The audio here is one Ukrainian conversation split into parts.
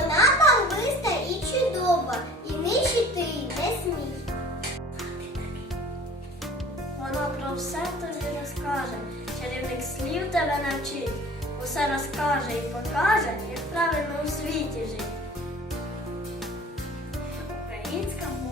Вона барвиста і чудова, і нищити її не смій. Вона про все тобі розкаже, чарівник слів тебе навчить, усе розкаже і покаже, як правильно у світі жить. Українська мова.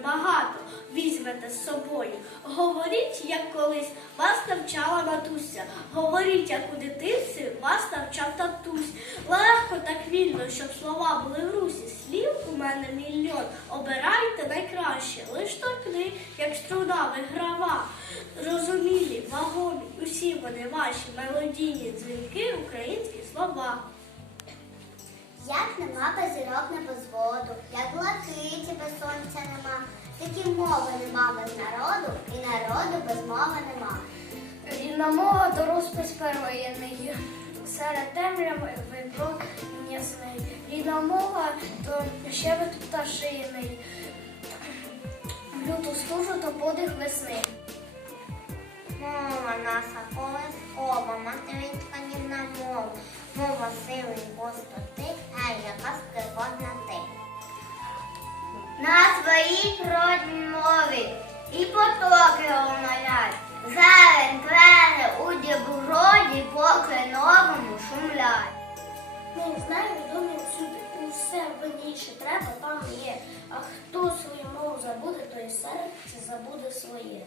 Прибагато, візьмете з собою. Говоріть, як колись вас навчала матуся. Говоріть, як у дитинстві вас навчав татусь. Легко так вільно, щоб слова були в русі. Слів у мене мільйон. Обирайте найкраще, лиш торкни, як струна виграва. Розумілі, вагомі, усі вони ваші мелодійні дзвінки, українські слова. Як нема без зірок не без воду, як блакиті без сонця нема, такі мови нема без народу, і народу без мови нема. Рідна мова то розпис первоєнний, серед темряви вибро ясний. Рідна мова то щебет пташиний, люту стужу то подих весни. Мова наша колискова, материнська ніжна мова, мова сили і простоти, гей, яка скриводна ти. На своїй природній мові і потоки омалять, зелень, клени у діброді поки новому шумлять. Ми знаємо відомі всюди, усе винніше треба, там є. А хто свою мову забуде, то і серце забуде своє.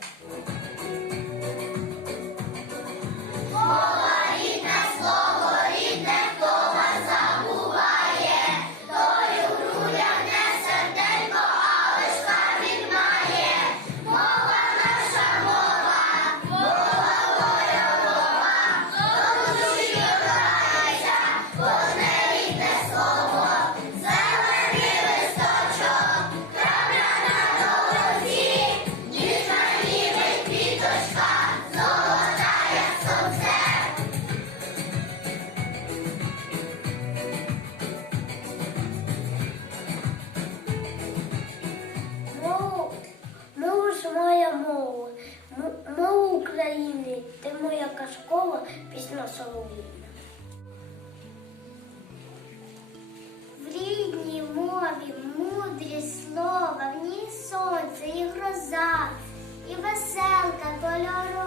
України, ти моя казкова пісня солов'їна. В рідній мові мудрі слова, в ній сонце і гроза, і веселка кольорова,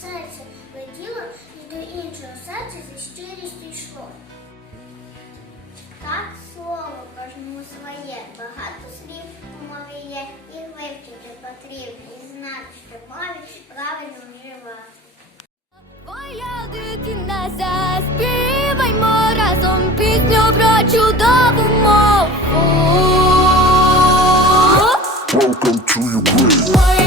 Серце летіло і до іншого серця зі щирістю йшло. Так слово кожному своє, багато слів у мові є, і вивчити потрібно і знати, що мові правильно вживати. Твоя дитина заспіваймо разом пісню про чудову мову. Welcome to your grave.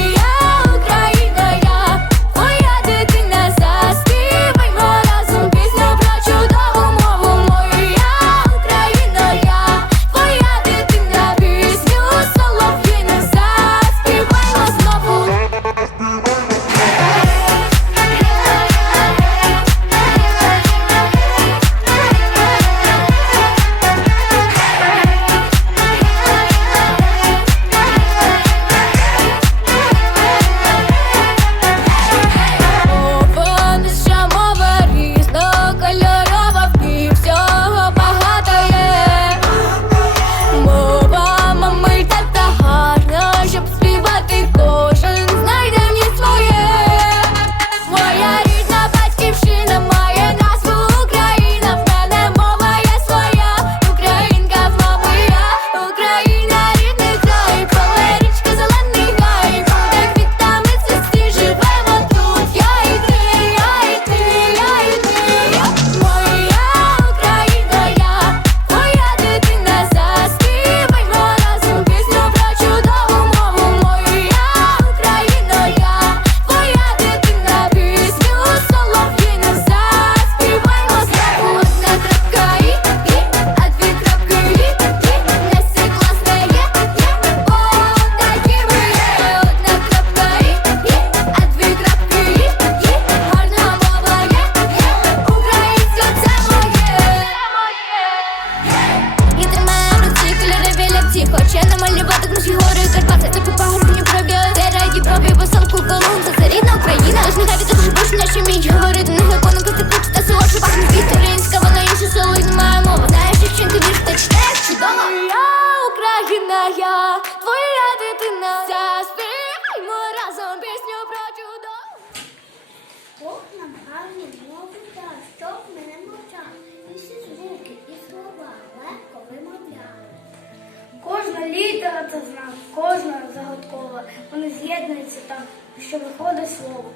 Кожна літера це знак, кожна загадкова. Вони з'єднуються там, що виходить слово.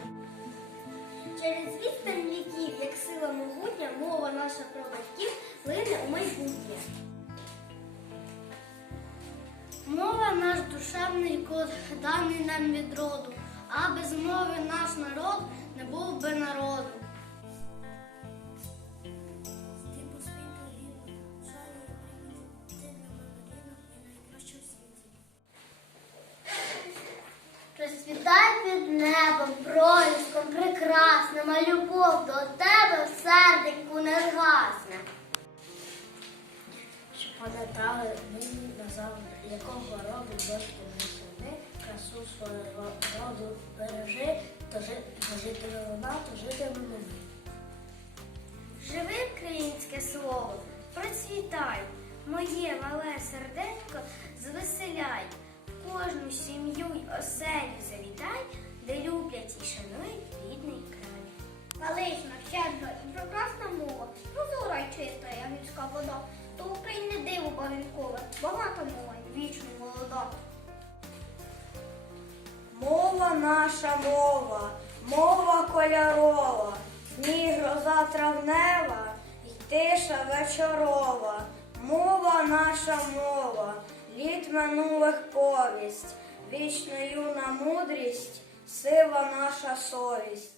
Через відстань віків, як сила могутня, мова наша про батьків лине у майбутнє. Мова наш душевний код, даний нам від роду, а без мови наш народ не був би народом. він назав, якого роду дочку весени, красу свого роду бережи, то жити вона, то житиме ми. Живи українське слово, процвітай, моє мале серденько звеселяй, в кожну сім'ю й оселю завітай. Мова то вічно молода. Мова наша мова, мова кольорова, в гроза травнева й тиша вечорова. Мова наша мова, літ минулих повість, вічно юна мудрість, сива наша совість.